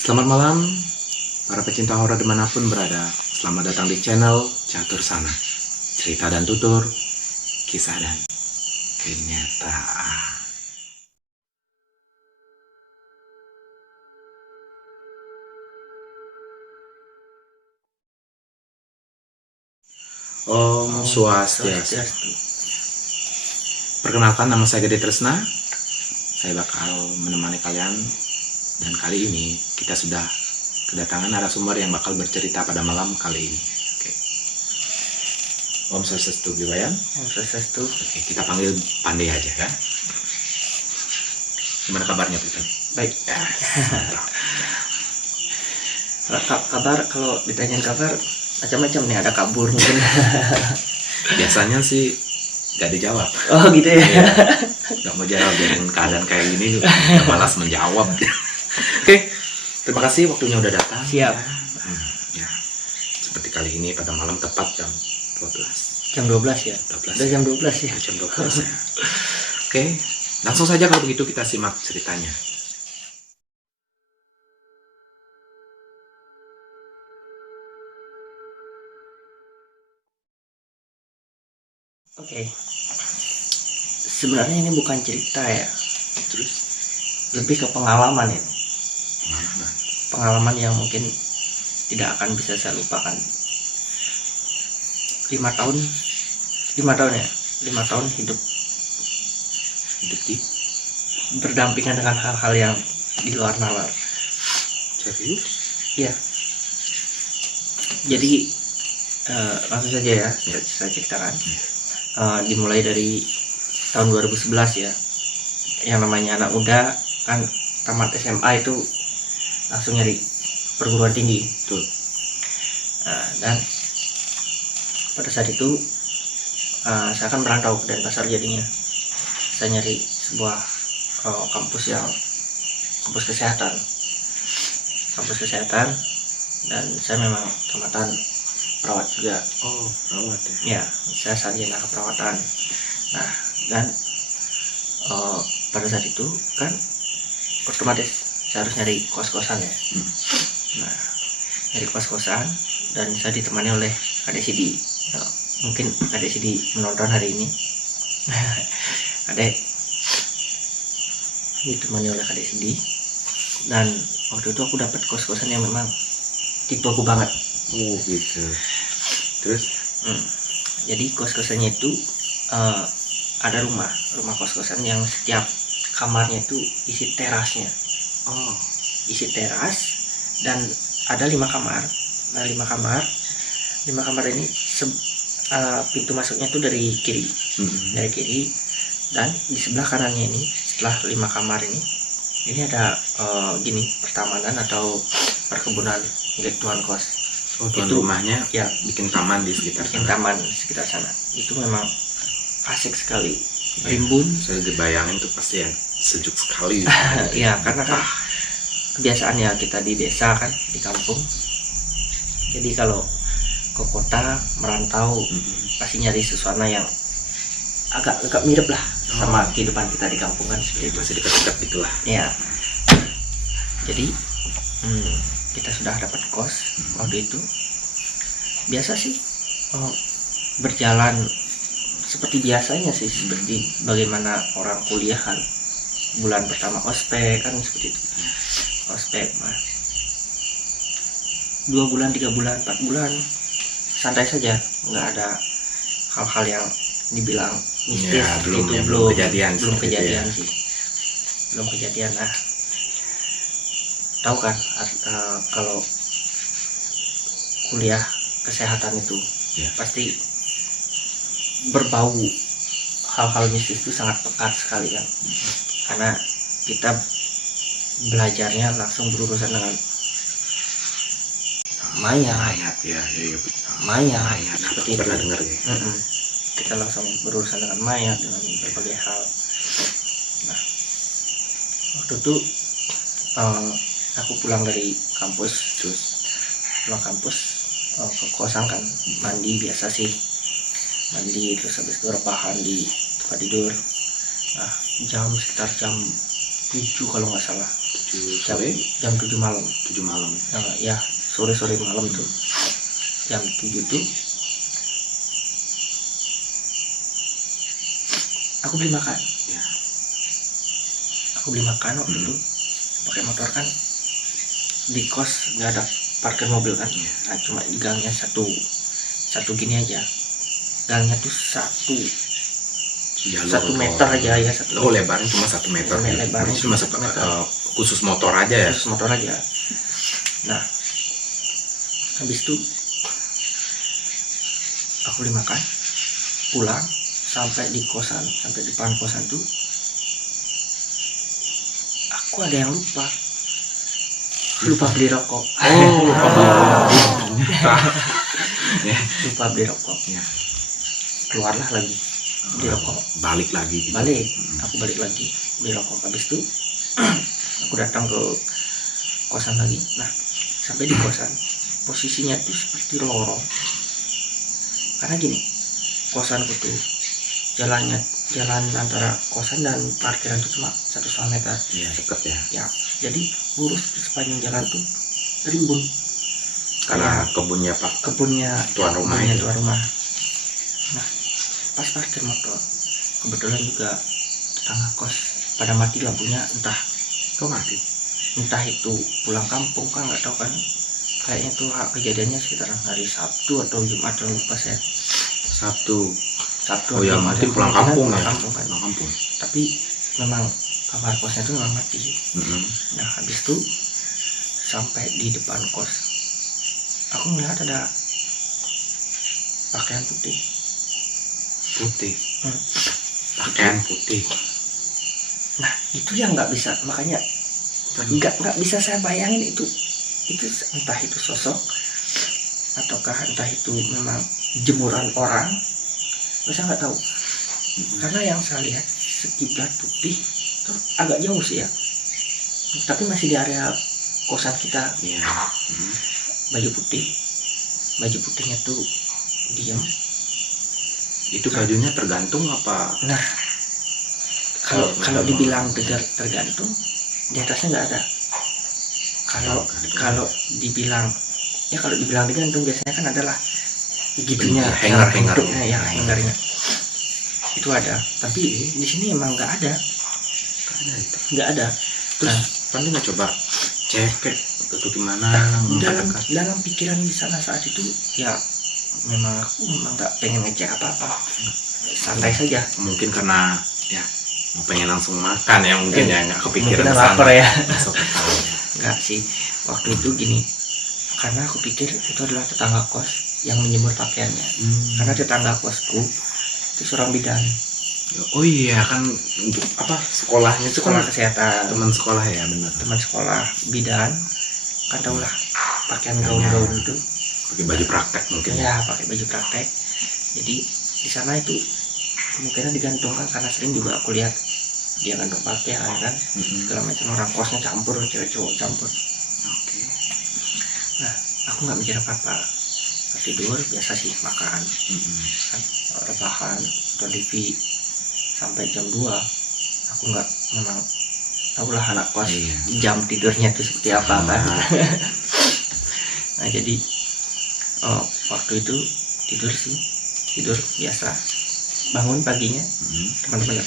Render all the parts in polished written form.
Selamat malam, para pecinta horor dimanapun berada. Selamat datang di channel Catur Sana. Cerita dan tutur, kisah dan kenyataan. Om Swastiastu. Perkenalkan, nama saya Gede Tresna. Saya bakal menemani kalian. Dan kali ini kita sudah kedatangan narasumber yang bakal bercerita pada malam kali ini. Oke. Om Swastiastu Biwayan. Om Swastiastu. Oke, kita panggil Pandey aja ya. Gimana kabarnya, Pak? Baik. Ya, Kabar, kalau ditanyain kabar macam-macam nih, ada kabur mungkin. biasanya sih gak dijawab. Oh gitu ya. Ya, gak mau jawab dengan keadaan kayak gini, udah malas menjawab. Oke, terima kasih waktunya udah datang. Siap. Ya, seperti kali ini pada malam tepat jam 12. Jam 12 ya. 12. Udah jam 12 ya. Jam 12 ya. Oke, langsung saja kalau begitu kita simak ceritanya. Oke. Sebenarnya ini bukan cerita ya. Terus Lebih ke pengalaman ya. pengalaman. Pengalaman yang mungkin tidak akan bisa saya lupakan. 5 tahun ya. 5 tahun hidup Detik. berdampingan dengan hal-hal yang di luar nalar. Serius? Iya. Jadi langsung saja ya, saya ceritakan. Dimulai dari tahun 2011 ya. Yang namanya anak muda kan tamat SMA itu langsung nyari perguruan tinggi. Betul. Dan pada saat itu saya akan merantau ke Denpasar jadinya. Saya nyari sebuah kampus kesehatan. Dan saya memang tamatan perawat juga. Oh, perawat ya. Ya, saya sarjana keperawatan. Nah, dan pada saat itu kan otomatis saya harus nyari kos-kosan ya. Nah, nyari kos-kosan dan saya ditemani oleh Adek Sidi. Mungkin Adek Sidi menonton hari ini. Adek ditemani oleh Adek Sidi, dan waktu itu aku dapat kos-kosan yang memang tipe aku banget. Oh gitu. Terus? Jadi kos-kosannya itu ada rumah kos-kosan yang setiap kamarnya itu isi terasnya. Oh, Isi teras dan ada 5 kamar. Nah, 5 kamar ini pintu masuknya itu dari kiri. Dari kiri, dan di sebelah kanannya ini setelah 5 kamar ini ada gini, pertamanan atau perkebunan milik tuan kos. oh tuan Itu rumahnya ya, bikin taman di sekitar bikin sana. taman di sekitar sana. Itu memang asik sekali, rimbun. Saya dibayangin tuh pasti yang sejuk sekali. Ya, karena kan kebiasaannya kita di desa kan, di kampung. Jadi kalau ke kota merantau pasti nyari suasana yang agak mirip lah sama kehidupan kita di kampung kan, seperti itu. Masih dekat-dekat gitulah. Ya. Jadi kita sudah dapat kos waktu itu. Biasa sih berjalan seperti biasanya sih, seperti bagaimana orang kuliah kan. Bulan pertama ospek kan seperti itu. Ospek mah 2 bulan, 3 bulan, 4 bulan santai saja, nggak ada hal-hal yang dibilang mistis. Ya, gitu. belum kejadian belum seperti itu kejadian ya. sih, belum kejadian. Nah, tahu kan kalau kuliah kesehatan itu Ya. pasti berbau hal-hal mistis itu sangat pekat sekali kan, karena kita belajarnya langsung berurusan dengan mayat, Ya. mayat seperti itu. Pernah dengar ya. Kita langsung berurusan dengan mayat, dengan berbagai hal. Nah, waktu itu aku pulang dari kampus, ke kosan kan, mandi biasa sih, terus habis itu rebahan di tempat tidur. Nah, sekitar jam 7 kalau nggak salah. 7 jam, sore, jam 7 malam. 7 malam. Ya sore malam tuh jam 7 tuh aku beli makan. Ya. Aku beli makan waktu itu pakai motor kan, di kos nggak ada parkir mobil kan. Nah, cuma di gangnya satu gini aja, gangnya tuh Jalur 1 meter aja ya, 1 Oh, lebarnya cuma 1 meter. Lebarnya cuma 1 meter. Khusus motor aja ya. Khusus motor aja. Nah, habis itu aku beli makan, pulang, sampai di depan kosan tuh aku ada yang lupa beli rokok. Oh, ya. Lupa beli rokok. Ya. Keluarlah lagi beli rokok. Balik lagi gitu. Aku balik lagi beli rokok. Habis itu aku datang ke kosan lagi. Nah, sampai di kosan posisinya tuh seperti lorong. Karena gini, kosanku tuh jalan antara kosan dan parkiran itu cuma 1,5 meter. Iya, dekat ya. Ya, jadi lurus di sepanjang jalan tuh rimbun. Karena Kayak kebunnya tuan rumah kebunnya itu. tuan rumah. Nah, pas parkir motor, kebetulan juga tetangga kos pada mati lampunya, Mati. entah itu pulang kampung kan, nggak tahu kan. Kayaknya tuh kejadiannya sekitar hari Sabtu atau Jumat, atau lupa saya. Sabtu. Sabtu Oh ya, atau Jumat, mungkin pulang kampung ya. pulang kampung kan. Pulang kampung. Tapi memang kamar kosnya itu memang mati. Nah, habis itu sampai di depan kos, aku melihat ada pakaian putih. Pakaian putih. Nah, itu yang nggak bisa, makanya nggak bisa saya bayangin itu entah itu sosok ataukah entah itu memang jemuran orang, saya nggak tahu. Karena yang saya lihat sekiblat putih itu agak jauh sih ya, tapi masih di area kosan kita. Iya. Baju putihnya tuh diam. Itu bajunya tergantung apa? Nah, kalau dibilang tergantung, di atasnya nggak ada. Kalau dibilang digantung, biasanya kan adalah gitunya, hanger-hangernya. ya, hangernya itu ada. Tapi di sini emang nggak ada. Terus Nah, Pandi nggak coba cek atau gimana? dalam pikiran di sana saat itu ya, memang aku nggak pengen ngecek apa-apa, santai saja. Mungkin karena ya mau pengen langsung makan ya, mungkin ya nggak kepikiran Mungkin kesana. lapar ya. Masuk akal ya. Enggak sih, waktu itu gini, karena aku pikir itu adalah tetangga kos yang menjemur pakaiannya. Karena tetangga kosku itu seorang bidan. Oh iya, kan untuk apa sekolahnya itu Sekolah kan kesehatan, teman sekolah ya, benar. teman sekolah bidan, kan tau lah pakaian gaun-gaun itu. Pakai baju praktek mungkin. Ya, pakai baju praktek. Jadi di sana itu kemungkinan digantungkan, karena sering juga aku lihat dia gantung pakaian kan, segala macam, orang kosnya campur, cewek cowok campur. Oke. Nah, aku nggak mikir apa-apa, tidur biasa sih, makan kan, rebahan atau TV sampai jam 2. Aku nggak, memang tahulah anak kos, Iya. jam tidurnya itu seperti apa kan. Nah, jadi waktu itu tidur biasa, bangun paginya teman-teman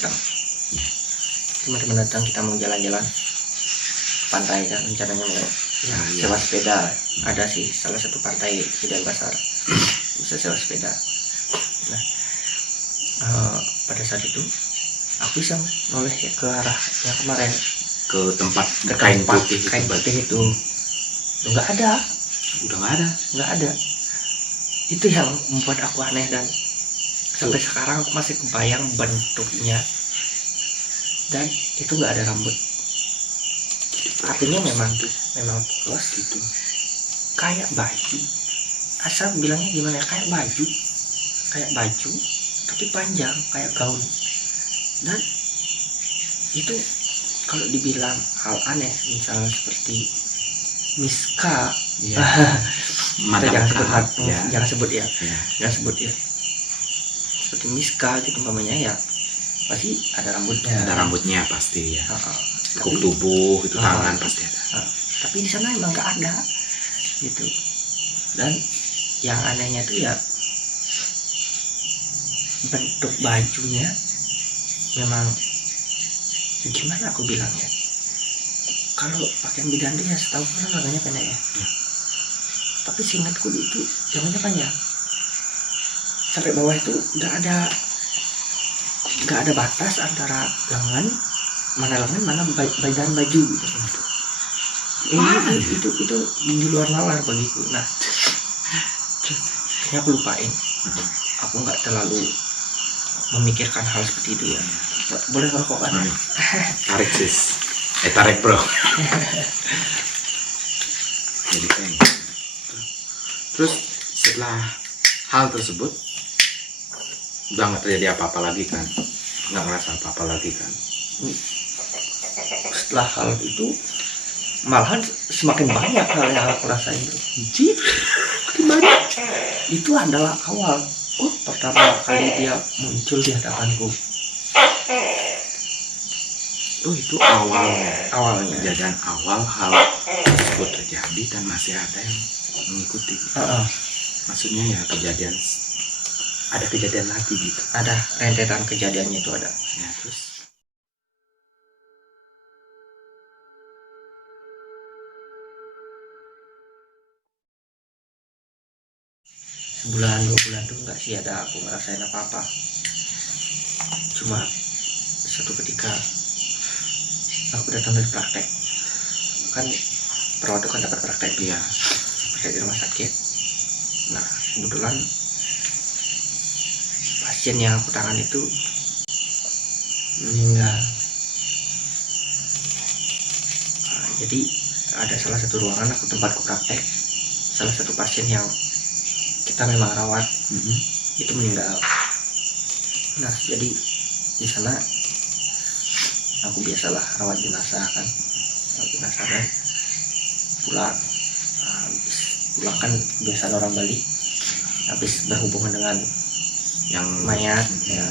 datang, kita mau jalan-jalan ke pantai kan, rencananya mau sewa sepeda. Ada sih salah satu pantai di Denpasar, bisa sewa sepeda. Nah, pada saat itu aku iseng noleh ya ke arah yang kemarin, Ke tempat kain putih itu nggak ada. Udah nggak ada. Itu yang membuat aku aneh, dan sampai sekarang aku masih kebayang bentuknya, dan itu nggak ada rambut. Artinya memang polos gitu, kayak baju. Asal bilangnya gimana ya, kayak baju tapi panjang, kayak gaun. Dan itu kalau dibilang hal aneh, misalnya seperti Miska, Madam jangan sebut ya, Ya. jangan sebut ya, seperti Miska gitu umpamanya, ya pasti ada rambutnya. Ada rambutnya pasti ya. Sekuk tubuh itu tangan pasti ada. Tapi di sana emang nggak ada gitu. Dan yang anehnya tuh ya bentuk bajunya memang gimana aku bilangnya, kalau pakaian bidan dia setahu kan lengannya pendek ya, tapi seingatku itu lengannya panjang sampai bawah itu nggak ada batas antara lengan mana bagian baju gitu. Itu di luar nalar bagiku. Nah, kayaknya aku lupain. Aku nggak terlalu memikirkan hal seperti itu ya. Boleh ngerokok kan? Tarik sis. Tarik bro. Jadi kayak gitu. Terus setelah hal tersebut udah nggak terjadi apa-apa lagi kan? Nggak ngerasa apa-apa lagi kan? Setelah hal itu malahan semakin banyak hal yang aku rasain tuh. Semakin banyak. Itu adalah awal. Pertama kali dia muncul di hadapanku. Itu awalnya kejadian awal hal tersebut terjadi dan masih ada yang mengikuti. Maksudnya ya ada kejadian lagi gitu. Ada rentetan kejadiannya itu ada. Ya terus sebulan 2 bulan tuh nggak sih ada aku ngerasain apa-apa. Cuma satu ketika aku datang dari praktek, kan perawat itu kan dapat praktek iya di rumah sakit. Nah kebetulan pasien yang aku tangani itu meninggal. Jadi ada salah satu ruangan aku tempatku praktek, salah satu pasien yang kita memang rawat itu meninggal. Nah jadi di sana aku biasalah rawat jenazah kan, dan pulang. Habis pulang kan biasa orang Bali, habis berhubungan dengan yang mayat ya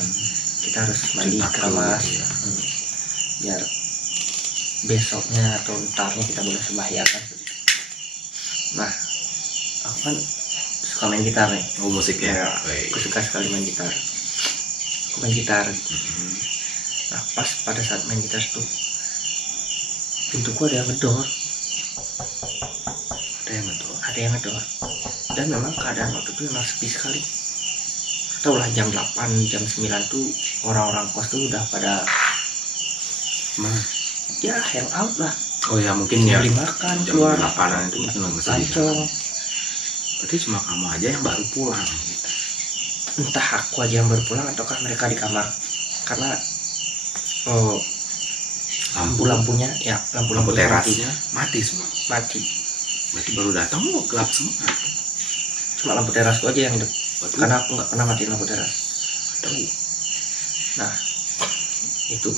kita harus mandi keramas ya. Biar besoknya atau entarnya kita boleh sembahyangkan. Nah aku kan suka main gitar nih. Musik ya. Aku suka sekali main gitar. Aku main gitar. Nah pas pada saat main gitar tuh pintuku ada yang ngedor. Ada yang ngedor. Dan memang keadaan waktu itu memang sepi sekali. Tahu lah jam 8, jam 9 tuh orang-orang kos tuh udah pada ya hang out lah. Oh ya mungkin ya beli makan jam keluar 8-an itu mungkin nggak bisa lancong. Berarti cuma kamu aja yang baru pulang gitu. Entah aku aja yang baru pulang ataukah mereka di kamar, karena lampu-lampunya ya lampu terasnya mati semua. Mati. Berarti baru datang gelap semua. Cuma lampu terasku aja yang hidup. Karena aku nggak pernah matiin lampu teras. Nah itu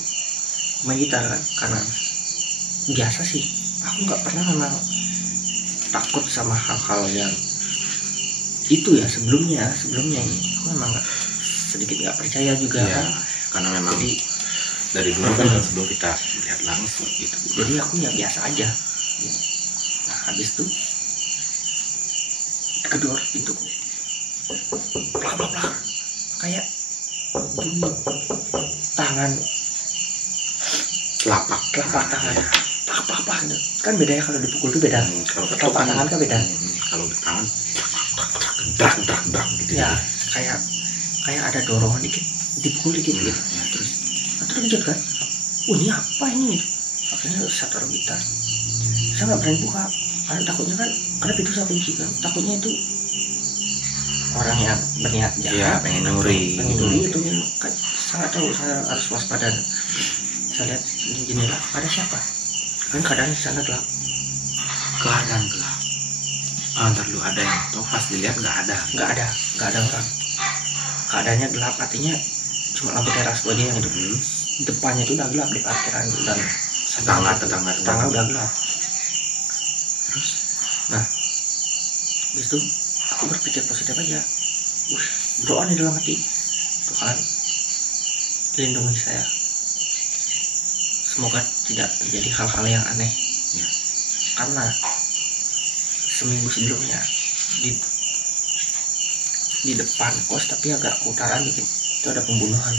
main gitar kan, karena biasa sih aku nggak pernah memang takut sama hal-hal yang itu ya. Sebelumnya ini aku memang sedikit nggak percaya juga ya, kan, karena memang jadi dari dulu kan sebelum kita lihat langsung gitu. Jadi aku ya biasa aja. Nah habis itu kedor pintuku, plak kayak bunyi tangan telapak tangan plak gitu. Kan bedanya kalau dipukul tuh beda. Kalau telapak tangan kan beda. Kalau di tangan dak gitu ya. Kayak ada dorongan dikit, dipukul dikit gitu. Ya, terus terkejut kan, ini apa ini? Akhirnya saya taruh gitar. Saya nggak berani buka karena takutnya kan, karena pintu saya kunci kan, takutnya itu orang yang berniat jahat. Iya, pengen nyuri Itu kan sangat tahu, saya harus waspada. Saya lihat di jendela, ada siapa? Kan keadaan di sana gelap. Keadaan gelap. Ntar lu ada yang toh pas dilihat nggak ada orang. Keadaannya gelap, artinya cuma lampu teras aja yang hidup. Depannya itu udah gelap di parkiran dan tetangga udah gelap. Terus, nah, habis itu aku berpikir positif aja. Doa di dalam hati, Tuhan lindungi saya semoga tidak terjadi hal-hal yang aneh Ya. karena seminggu sebelumnya di depan kos tapi agak ke utara dikit itu ada pembunuhan.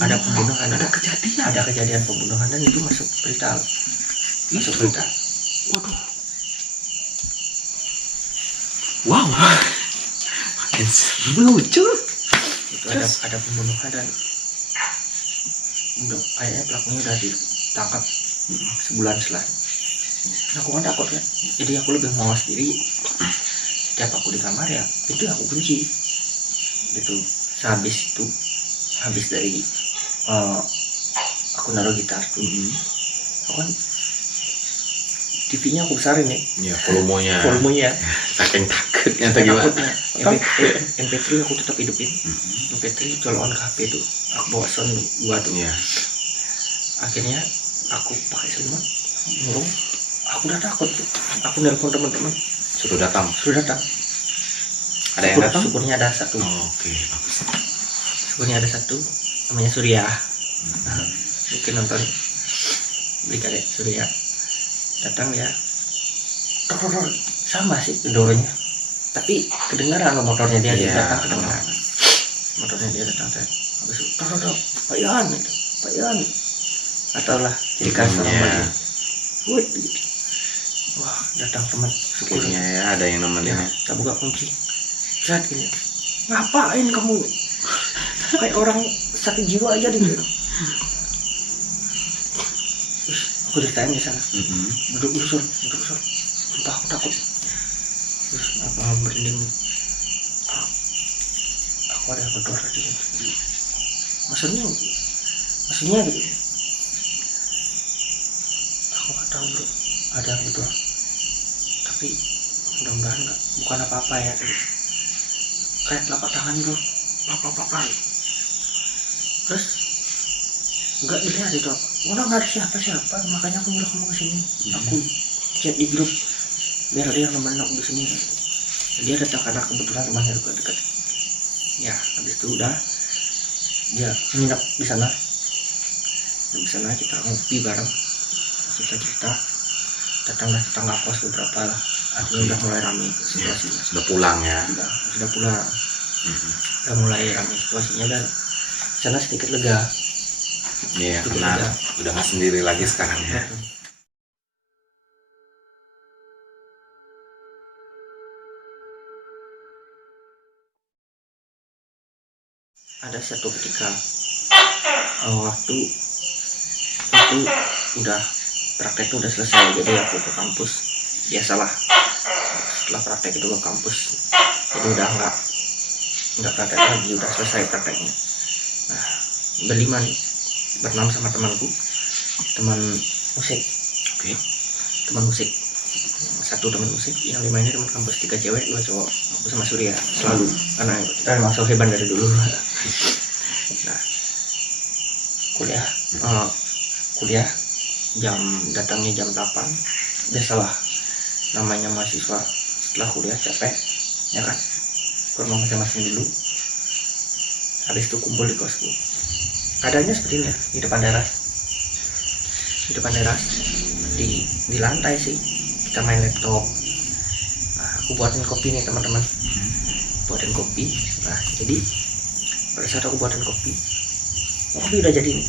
Ada pembunuhan, ada kejadian pembunuhan dan itu masuk berita. Waduh. Wow. Makin lucu. Itu ada pembunuhan dan udah kayaknya pelakunya udah ditangkap sebulan setelah. Nah, aku kan takut kan, jadi aku lebih mawas diri. Setiap aku di kamar ya itu aku kunci gitu. Habis dari aku naruh gitar tuh, aku kan TV-nya aku besarin nih, Ya, volumenya saking takutnya atau gimana? MP3 aku tetap hidupin. MP3 colokan ke HP tuh, aku bawa sound 2 tuh. Iya. Akhirnya aku pakai selimut ngurung. Aku udah takut tuh. Aku nelpon teman-teman. Suruh datang. Ada yang datang? Syukurnya ada satu. Oke, bagus. Syukurnya ada satu, namanya Surya. Mungkin nonton berita deh, Surya. Datang ya. Sama sih dorongnya. Tapi kedengaran loh motornya dia datang kedengaran. Motornya dia datang tadi. Habis itu, Pak Ian. Atau lah jadi kasar sama dia. Wih, gitu. Wah, datang teman. Syukurnya ya ada yang nemenin. Ya, kita buka kunci. Saat ini, ngapain kamu? Kayak orang sakit jiwa aja gitu. Aku ceritain di sana. Duduk sur. Entah aku takut. Terus apa merinding? Aku ada yang berdoa tadi. Maksudnya gitu. Aku nggak tahu bro. Ada yang berdoa. Tapi mudah-mudahan nggak. Bukan apa-apa ya. Kayak telapak tangan bro. Plak. Terus nggak dilihat itu apa. Udah nggak ada siapa-siapa. Makanya aku nyuruh kamu kesini. Aku chat di grup biar dia nemenin aku di sini. Dia datang karena kebetulan rumahnya dekat. Ya habis itu udah dia nginep di sana. Dan di sana kita ngopi bareng, cerita. Datanglah tetangga kos beberapa lah. Artinya udah mulai ramai situasinya. Sudah pulang ya. Sudah pulang. Udah mulai ramai situasinya dan sana sedikit lega. Iya, karena udah nggak sendiri lagi sekarang ya. Ada satu ketika waktu itu udah praktek udah selesai, jadi aku ke kampus. Biasalah setelah praktek itu ke kampus, jadi udah nggak praktek lagi, udah selesai prakteknya. Nah, berlima nih, berenam sama temanku, teman musik. Oke. Teman musik, satu teman musik, yang 5 ini teman kampus, 3 cewek 2 cowok. Aku sama Surya selalu, karena kita memang soheban dari dulu. Nah, kuliah datangnya jam 8. Biasalah, namanya mahasiswa setelah kuliah capek ya kan, ke rumah masing-masing dulu. Habis itu kumpul di kosku. Keadaannya seperti ini ya, di depan teras di lantai sih kita main laptop. Nah, aku buatin kopi nih teman-teman, buatin kopi. Nah, jadi pada saat aku buatin kopi udah jadi nih,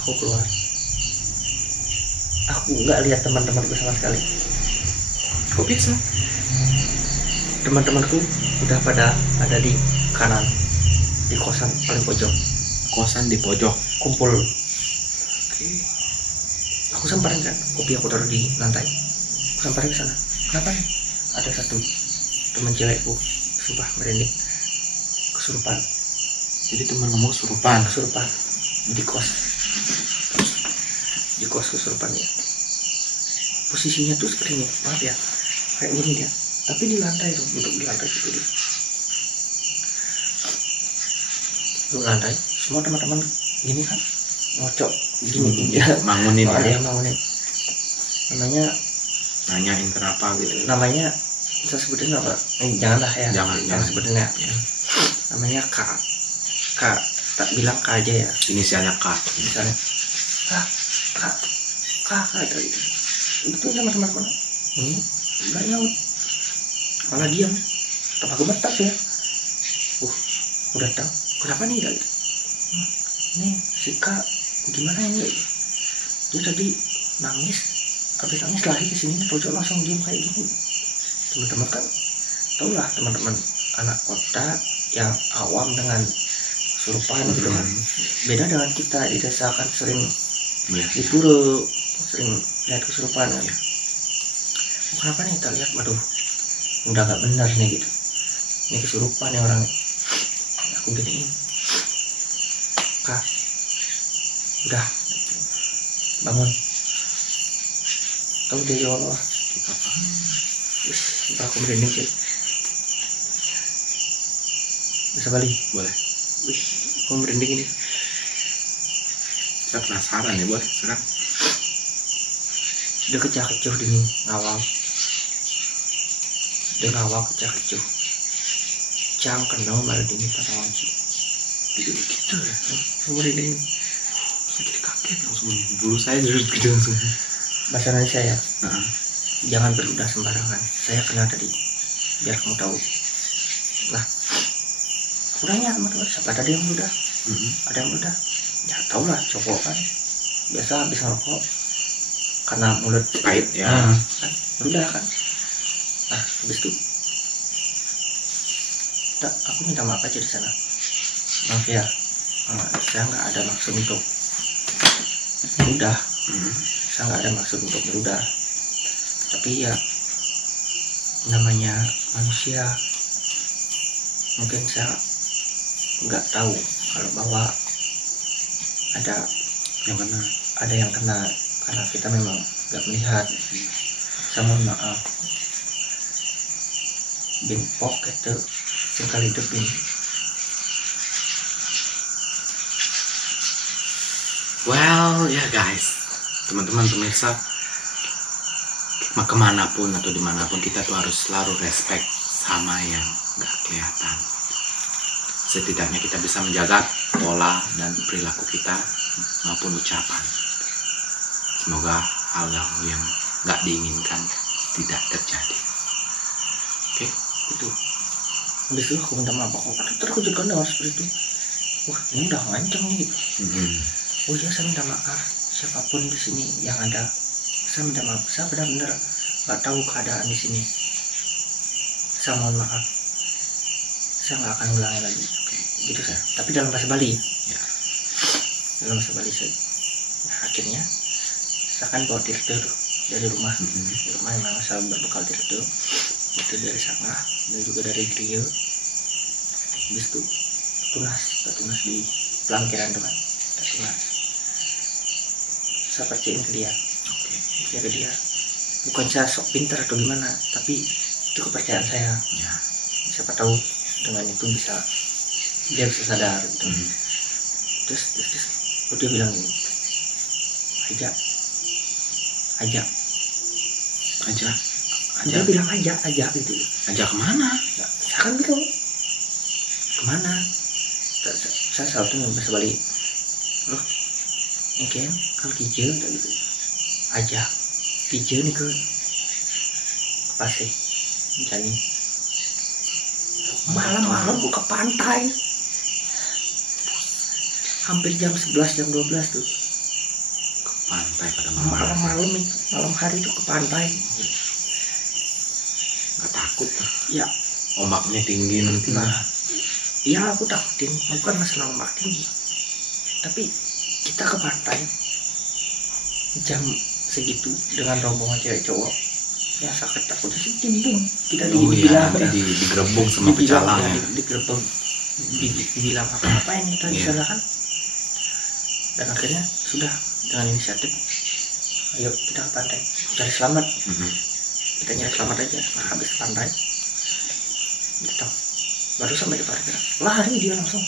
aku keluar. Aku nggak lihat teman-temanku sama sekali. Kok biasa? Teman-temanku udah pada ada di kanan, di kosan paling pojok. Kosan di pojok. Kumpul. Oke. Aku samperin kan, kopi aku taruh di lantai. Aku samperin ke sana. Kenapa nih? Ada satu teman cewekku, sumpah merinding, kesurupan. Jadi teman kamu kesurupan. Di kos kesurupan ya. Posisinya tuh seperti ini, maaf ya, kayak gini dia, tapi di lantai tuh, duduk di lantai gitu dia. Duduk di lantai, semua teman-teman gini kan, ngocok gini ya, Bangunin ada ya. yang bangunin. Namanya Nanyain kenapa gitu. namanya bisa sebutin apa? Janganlah ya. Jangan sebutin ya. Ya. Namanya Kak tak bilang K aja ya, Inisialnya K. misalnya kak kak kak gitu itu sama teman-teman nggak nyaut, malah diam, tambah gemetar ya. Udah tahu kenapa nih gitu. Nih si kak gimana ini, dia tadi nangis, habis nangis lari ke sini pojok langsung diam kayak gini. Teman-teman kan tau lah, teman-teman anak kota yang awam dengan kesurupan gitu kan, beda dengan kita di desa kan sering di pura, sering lihat kesurupan kan. Kenapa nih kita lihat, waduh udah gak benar nih gitu, ini kesurupan ya orang. Aku giniin, kak udah bangun, tahu dia jawab apa? Aku merinding sih. Bisa balik? Boleh. Wih, aku merinding ini. Saya penasaran ya, boleh sekarang. Dia kecah-kecuh di ngawal. Dia ngawal kecah-kecuh. Cang kenal malah dini panawanci. Gitu ya. Aku merinding. Saya jadi kaget langsung. Bulu saya jadi gitu langsung. Bahasa Indonesia ya. Nah, Jangan berudah sembarangan. Saya kenal tadi. Biar kamu tahu. Nah, aku nanya teman-teman, siapa tadi yang muda? Ada yang muda? Ya tau lah, cowok kan. Biasa habis ngerokok karena mulut pahit ya. kan udah kan. Nah, habis itu aku minta maaf aja di sana. Maaf ya, saya nggak ada maksud untuk meludah. Saya nggak ada maksud untuk meludah. Tapi ya namanya manusia, mungkin saya nggak tahu kalau bahwa ada yang kena karena kita memang nggak melihat. Saya mohon maaf. Bimpok itu sekali depin. Well ya guys, teman-teman pemirsa, kemanapun atau dimanapun kita tuh harus selalu respect sama yang nggak kelihatan. Setidaknya kita bisa menjaga pola dan perilaku kita maupun ucapan. Semoga hal-hal yang nggak diinginkan tidak terjadi. Oke, Itu habis itu aku minta maaf, aku terkejut kan dengan seperti itu. Wah, ini udah ngancam nih. Oh iya, saya minta maaf siapapun di sini yang ada. Saya minta maaf, saya benar-benar nggak tahu keadaan di sini. Saya mohon maaf, saya nggak akan ulangi lagi. Oke. Gitu saya, tapi dalam bahasa Bali Ya. dalam bahasa Bali saya. Nah, akhirnya saya kan bawa dirder dari rumah. Di rumah memang saya berbekal dirder itu dari sana dan juga dari grill. Habis itu tunas di pelangkiran depan, tunas. Saya percayain ke dia, Oke. bukan saya sok pintar atau gimana, tapi itu kepercayaan saya. Ya. Siapa tahu dengan itu dia bisa sadar gitu. Terus dia bilang gini, Aja. dia bilang aja gitu. Aja kemana? Nah, saya kan bilang kemana, saya selalu tuh bahasa Bali, loh ini kan kalau kijel gitu aja kijel nih ke pasir jadi malam-malam ke pantai hampir jam 11 jam 12 tuh, Ke pantai pada malam. malam-malam itu malam hari itu ke pantai. Nggak takut? Ya, Ombaknya tinggi nanti. nah ya aku takutin bukan masalah ombak tinggi, tapi kita ke pantai jam segitu dengan rombongan cewek cowok yang sakit takut sih timbung kita Oh iya, dibilang nanti digerebung sama pecalang ya. digerebek dibilang apa yang kita Iya. disalahkan. Dan akhirnya sudah dengan inisiatif, ayo kita ke pantai cari selamat. Kita nyari selamat aja. Nah, habis ke pantai gitu, baru sampai di parkiran lari, dia langsung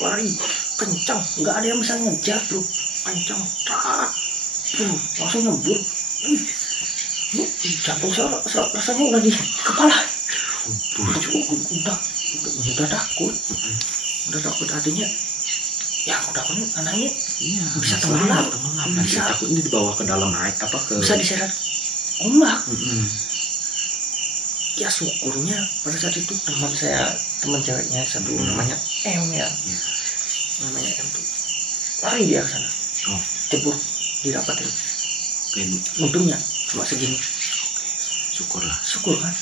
lari kencang, nggak ada yang bisa ngejar bro, kencang tat, langsung nyebur. Jantung saya rasanya udah di kepala. Udah takut, artinya ya aku takut anaknya Iya, bisa tenggelam, tenggelam. nanti Bisa. takutnya dibawa ke dalam air apa ke. bisa diseret ombak. Mm-mm. Ya syukurnya pada saat itu teman ceweknya satu namanya M ya, Iya. namanya M tuh lari dia ke sana, Oh, cebur didapatin. kayak Untungnya cuma segini, syukurlah. syukur kan.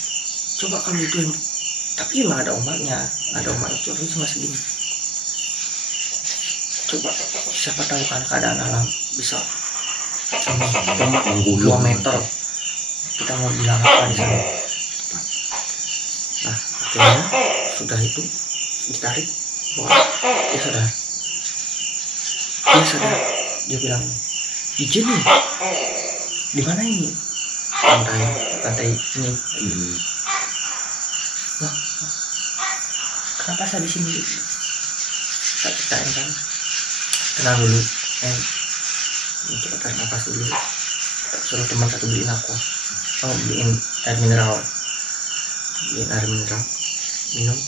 Coba kalau itu yang, tapi emang ada ombaknya, ada ombaknya, tapi cuma segini. Coba siapa tahu kan keadaan alam bisa ombak Menggulung. 2 meter, kita mau bilang apa di sana. Nah akhirnya sudah itu ditarik, wah dia sadar, dia bilang izin nih, di mana ini, pantai ini. Mm. Wah, kenapa saya di sini? Tak ceritain kan, tenang dulu, kita tarik nafas dulu. Suruh teman satu beliin aku, beliin air mineral, minum.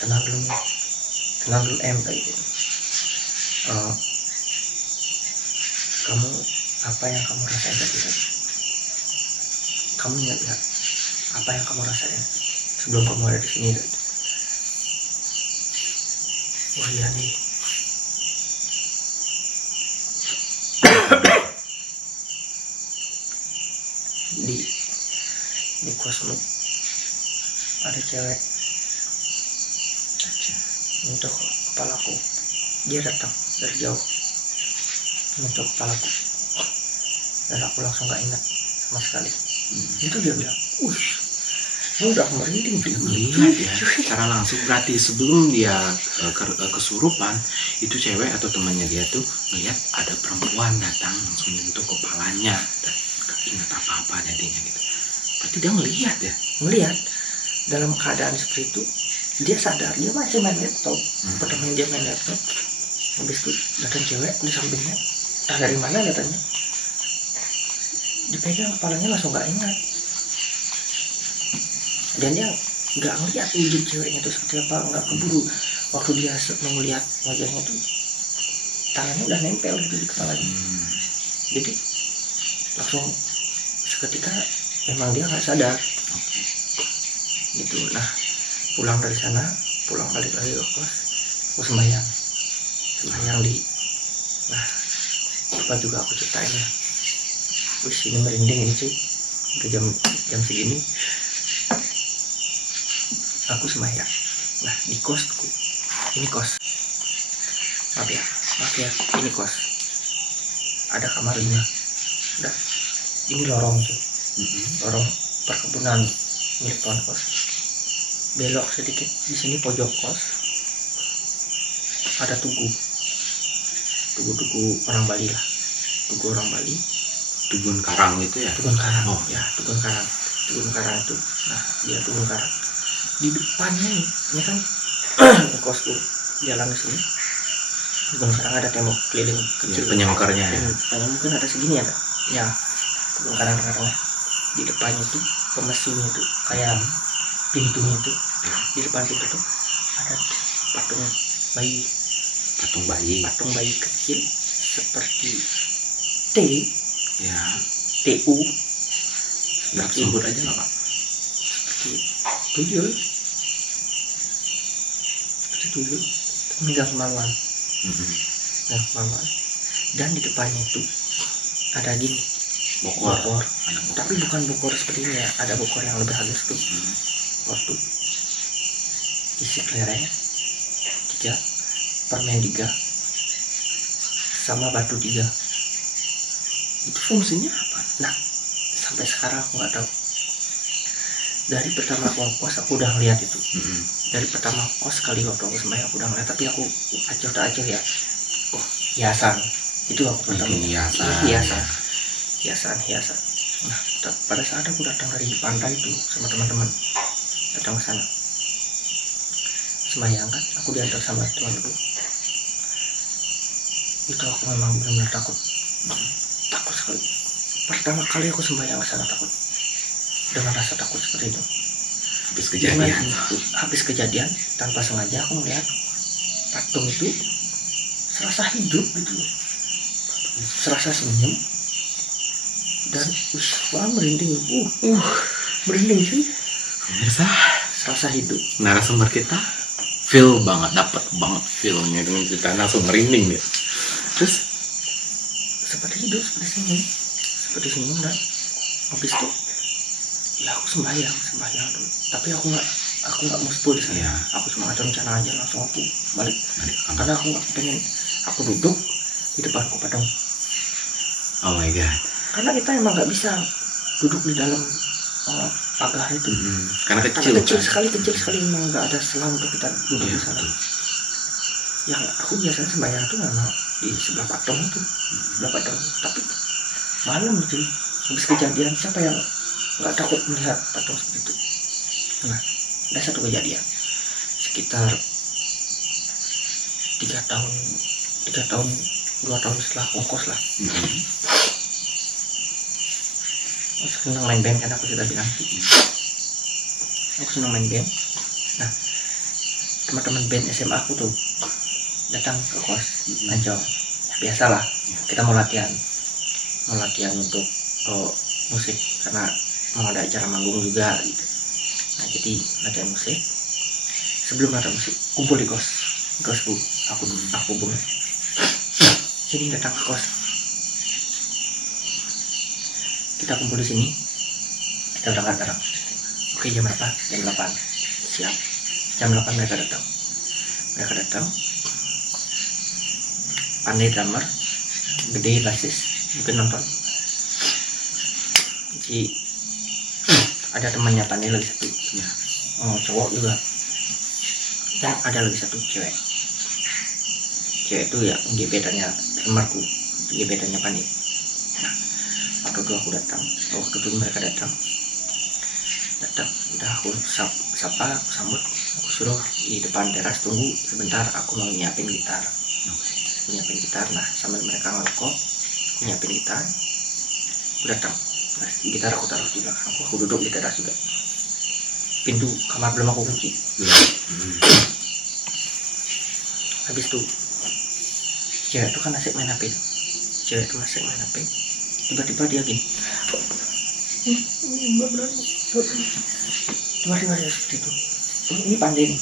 Tenang dulu M kayak gitu. Kamu apa yang kamu rasain tadi? Kamu ingat nggak apa yang kamu rasain sebelum kamu ada di sini? Oh iya nih. di kosmu ada cewek untuk kepalaku. Dia datang dari jauh untuk kepalaku dan aku langsung gak ingat sama sekali. Itu dia bilang, ini udah merinding tuh. Lihat ya, secara langsung berarti sebelum dia kesurupan itu cewek atau temannya dia tuh melihat ada perempuan datang langsung nyentuh kepalanya dan gak ingat apa-apa jadinya gitu. Berarti dia ngelihat ya? Ngelihat dalam keadaan seperti itu, dia sadar, dia masih main laptop. Pertama dia main laptop, habis itu datang cewek di sampingnya. Entah dari mana datangnya, dipegang kepalanya langsung gak ingat. Dan dia nggak ngeliat wujud ceweknya itu seperti apa, nggak keburu. Waktu dia melihat wajahnya tuh, tangannya udah nempel gitu di kepalanya. Jadi langsung seketika memang dia nggak sadar gitu. Nah pulang dari sana, pulang balik lagi ke kos, aku sembahyang di. Nah apa juga aku ceritain ya, wis ini merinding ini cuy, udah jam segini aku sembahyang. Nah di kosku, ini kos, maaf ya, ini kos, ada kamar 5. Udah, ini lorong cuy, lorong perkebunan milik tuan kos. Belok sedikit di sini pojok kos ada tugu orang Bali lah, tugu orang Bali, Tugun karang gitu ya? tugun karang. Oh Ya tugun karang itu. Nah dia tugun karang di depannya nih, ini kan kosku jalan ke sini, tugun karang ada tembok keliling kecil, penyangkarnya ya? Mungkin ada segini ada ya, tugun karang di depannya tuh pemesunya tuh kayak pintunya tuh, di depan pintu tuh ada patung bayi kecil seperti T Ya, TU, nggak sebut aja nggak Pak? seperti tuyul megang kemaluan. Dan di depannya itu ada gini bokor. Tapi bukan bokor seperti ini ya, ada bokor yang lebih halus tuh. Waktu isi kelereng 3, permen 3, sama batu 3. Itu fungsinya apa? Nah sampai sekarang aku nggak tahu. Dari pertama aku kos aku udah ngeliat itu. Dari pertama kos sekali waktu aku sembahyang aku udah ngeliat, tapi aku acuh ya, oh hiasan. Itu aku pertama hiasan. Nah pada saat aku datang dari pantai itu sama teman-teman, datang ke sana sembahyang kan, aku diantar sama temanku. Itu aku memang benar-benar takut sekali. Pertama kali aku sembahyang ke sana takut, dengan rasa takut seperti itu. Habis kejadian Habis kejadian tanpa sengaja aku melihat patung itu serasa hidup gitu, serasa senyum, dan wah merinding, merinding sih, Pemirsa, serasa hidup. narasumber kita feel banget, dapat banget feelnya dengan cerita, langsung merinding dia. Terus Seperti hidup, seperti senyum, dan habis itu ya aku sembahyang dulu, tapi aku nggak muspul di sana. Iya. Aku cuma ada rencana aja, langsung aku balik balik ke kamar. karena aku nggak pengen aku duduk di depanku padang, Oh my god. karena kita emang nggak bisa duduk di dalam pagar itu. Karena Karena kecil, kecil kan? sekali memang nggak ada selang untuk kita duduk Iya, di sana. betul. Yang aku biasanya sembahyang tuh memang di sebelah patung itu, sebelah patung. Tapi malam itu habis kejadian, siapa yang nggak takut melihat patung seperti itu? Nah, ada satu kejadian sekitar 2 tahun setelah ongkos lah. Aku senang main band, kan aku sudah bilang. Aku senang main band. Nah, teman-teman band SMA aku tuh datang ke kos Ancol. Biasalah, kita mau latihan untuk musik, karena mau ada acara manggung juga gitu. Nah, jadi latihan musik. Sebelum latihan musik, kumpul di kosku. Aku hubungi. Sini datang ke kos. Kita kumpul di sini. Kita berangkat bareng. Oke, jam berapa? Jam 8. Siap. Jam 8 mereka datang. Pandai drummer, gede basis, mungkin nonton. Jadi ada temannya Pandai lagi satu, Ya. cowok juga. Dan ada lagi satu cewek. Cewek itu ya gebetannya drummerku, gebetannya Pandai. Nah, waktu itu aku datang, waktu itu mereka datang, udah aku sapa, aku sambut, aku suruh di depan teras tunggu sebentar, aku mau nyiapin gitar. Nyiapin gitar. Nah, sambil mereka ngerokok, aku nyiapin gitar. Aku datang, nah, gitar aku taruh di belakang aku duduk di teras juga. Pintu kamar belum aku kunci. Habis itu cewek itu kan asik main HP. Tiba-tiba dia gini, tiba-tiba dia seperti itu. Ini Pandai nih,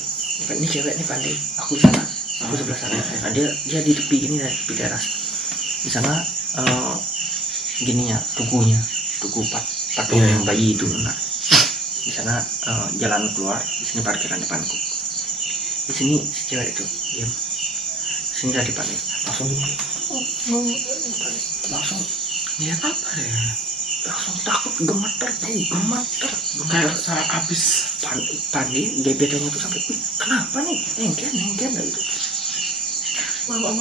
ini cewek nih Pandai. Aku di sana, aku sebelah sana. Nah, dia di tepi gini, di teras. Di sana gini ya, tugu patung yang bayi itu. Nah, di sana jalan keluar, di sini parkiran depanku. Di sini si cewek itu diam. Sini dari Pandai, langsung Lihat apa ya? Langsung takut, gemeter, Kayak habis Pandai gebetannya tuh sampai, kenapa nih, engken gitu. Pulang.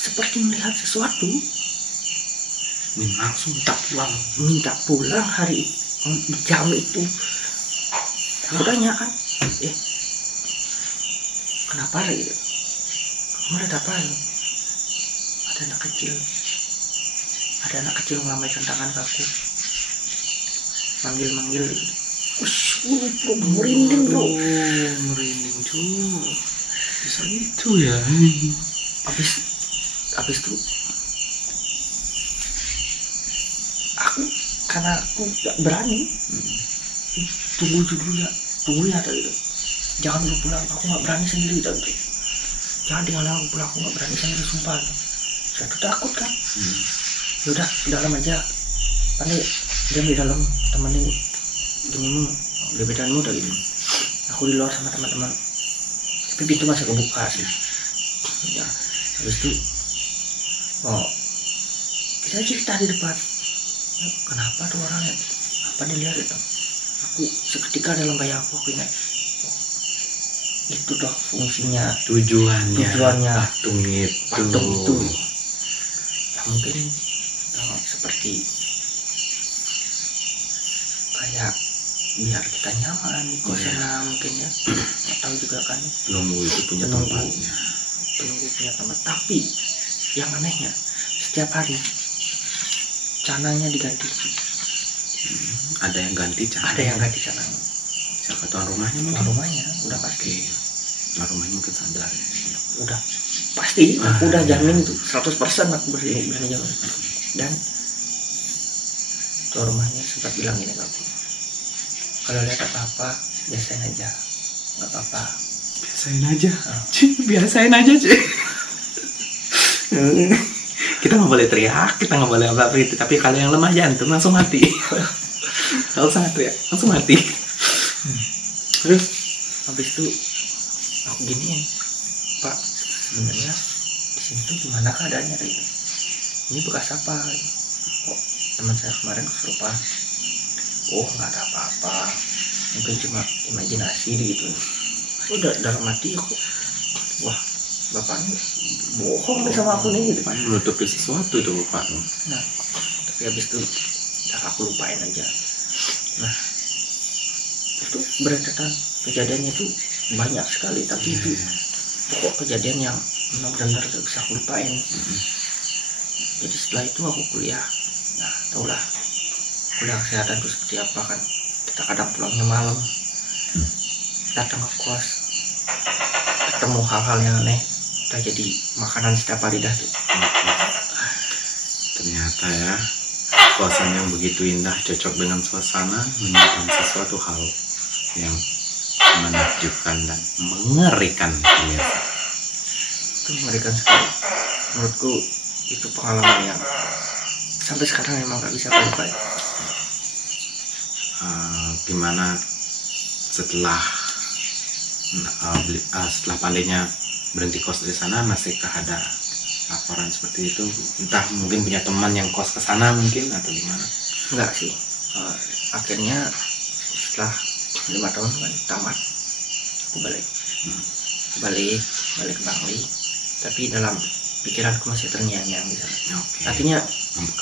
Seperti melihat sesuatu, langsung minta pulang hari jam itu. Aku tanya kan, kenapa gitu? Kamu lihat apa ini? Ada anak kecil melambaikan tangan ke aku, manggil gitu. Merinding bro. Merinding tuh. Bisa gitu ya. Habis itu karena aku gak berani. Tunggu ya gitu. Jangan dulu pulang, aku gak berani sendiri gitu. Jangan tinggal aku pulang, aku gak berani sendiri, sumpah. Saya tuh takut kan. Yaudah, di dalam aja. Pandai diam di dalam, temenin ginimu, gebetanmu udah gitu. Aku di luar sama teman-teman, tapi pintu masih kebuka sih. Ya, habis itu kita cerita di depan. Kenapa tuh orangnya? Apa dilihat itu? Aku seketika dalam bayangku aku ingat, itu toh fungsinya, tujuannya patung itu. Ya mungkin seperti kayak biar kita nyaman di kosan, mungkin ya. Nggak tahu juga kan. Penunggu itu punya tempatnya. Penunggu punya tempat. Tapi yang anehnya, setiap hari canangnya diganti. Ada yang ganti canang. Ada yang ganti canang. Siapa tuan rumahnya mungkin? Tuan rumahnya udah pasti. Rumahnya mungkin sadar ya. Udah pasti aku udah jamin tuh 100% aku berani jamin. Dan tuh rumahnya sempat bilang gini ke aku, kalau lihat apa-apa biasain aja, nggak apa-apa. Biasain aja, biasain aja cuy. Kita nggak boleh teriak, kita nggak boleh apa-apa itu. Tapi kalau yang lemah jantung langsung mati. Kalau sangat ya langsung mati. Terus habis itu aku giniin, Pak, sebenarnya di sini tuh gimana keadaannya gitu? Ini bekas apa? Kok teman saya kemarin kesurupan? Oh, nggak ada apa-apa, mungkin cuma imajinasi gitu. Udah dalam hati aku, wah, bapaknya bohong nih sama aku nih gitu. Menutupi sesuatu itu Pak. Nah, tapi habis itu udah aku lupain aja. Nah, itu berentetan kejadiannya itu banyak sekali, tapi itu pokok kejadian yang benar-benar gak bisa aku lupain. Jadi setelah itu aku kuliah. Nah, taulah kuliah kesehatan itu seperti apa kan. Kita kadang pulangnya malam, datang ke kos, ketemu hal-hal yang aneh, udah jadi makanan setiap hari dah tuh. Ternyata ya, kosan yang begitu indah cocok dengan suasana menyimpan sesuatu hal yang menakjubkan dan mengerikan biasa. Itu mengerikan sekali. Menurutku itu pengalaman yang sampai sekarang memang gak bisa aku lupain. Gimana setelah pandainya berhenti kos di sana, masihkah ada laporan seperti itu? Entah mungkin punya teman yang kos ke sana mungkin atau gimana? Enggak sih. Akhirnya setelah 5 tahun kan tamat, aku balik ke Bangli, tapi dalam pikiranku masih terngiang-ngiang di sana. Artinya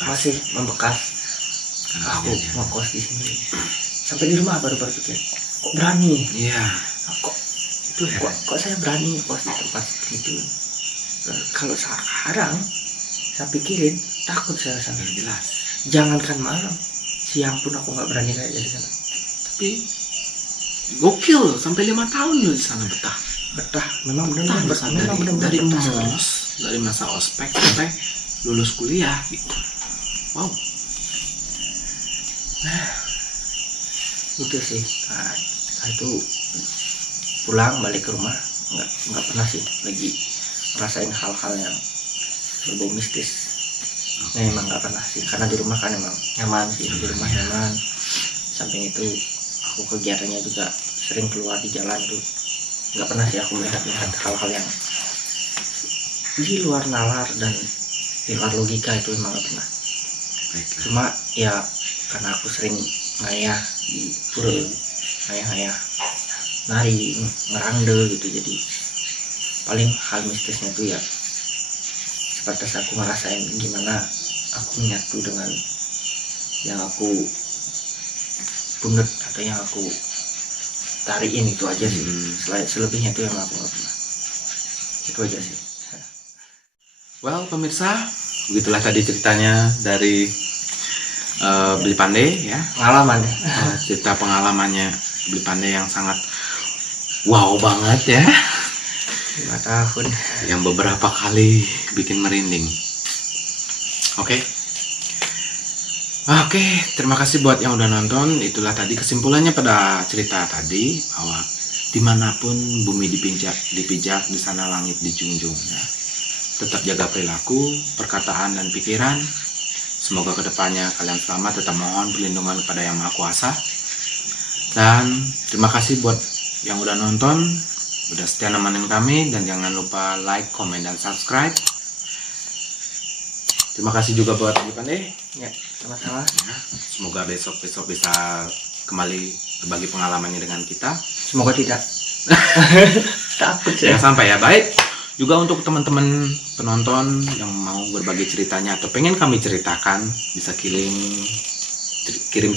masih membekas aku ngekos di sini. Sampai di rumah baru berpikir, kok berani? Iya. Kok saya berani ngekos di tempat seperti itu? Kalau sekarang saya pikirin, takut saya sana. Jelas. Jangankan malam, siang pun aku nggak berani kayak di sana. Tapi gokil, sampai 5 tahun loh di sana betah. Memang benar dari dari masa ospek sampai lulus kuliah gitu. Wow. Nah, itu sih. Nah, itu pulang balik ke rumah nggak pernah sih lagi ngerasain hal-hal yang berbau mistis. Memang nggak pernah sih, karena di rumah kan emang nyaman sih, di rumah nyaman. Samping itu aku kegiatannya juga sering keluar di jalan tuh, nggak pernah sih aku melihat hal-hal yang di luar nalar dan di luar logika, itu emang nggak pernah. Cuma ya karena aku sering ngayah di pura, ngayah nari, ngerangde gitu, jadi paling hal mistisnya tuh ya sebatas aku ngerasain gimana aku menyatu dengan yang aku pundet atau yang aku tariin, itu aja sih. Selebihnya itu yang aku nggak pernah. Itu aja sih. Well, pemirsa, begitulah tadi ceritanya dari Beli Pandai ya. Pengalaman ya. Cerita pengalamannya Beli Pandai yang sangat wow banget ya. 5 tahun. Yang beberapa kali bikin merinding. Oke, terima kasih buat yang udah nonton. Itulah tadi kesimpulannya pada cerita tadi, bahwa dimanapun bumi dipijak, di sana langit dijunjung ya. Tetap jaga perilaku, perkataan, dan pikiran. Semoga kedepannya kalian selamat. Tetap mohon perlindungan kepada Yang Maha Kuasa. Dan terima kasih buat yang udah nonton, udah setia nemenin kami. Dan jangan lupa like, comment, dan subscribe. Terima kasih juga buat Beli Pandai. Ya, sama-sama. Ya, semoga besok bisa kembali berbagi pengalamannya dengan kita. Semoga tidak. Takut ya. Jangan sampai ya. Baik. Juga untuk teman-teman penonton yang mau berbagi ceritanya atau pengen kami ceritakan, bisa kirim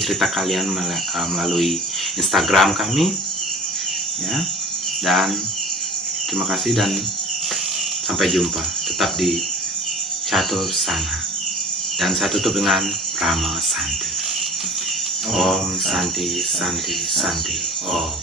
cerita kalian melalui Instagram kami. Ya. Dan terima kasih dan sampai jumpa. Tetap di Catur Sana. Dan saya tutup dengan Rama Santi. Om Santi Santi Santi Om.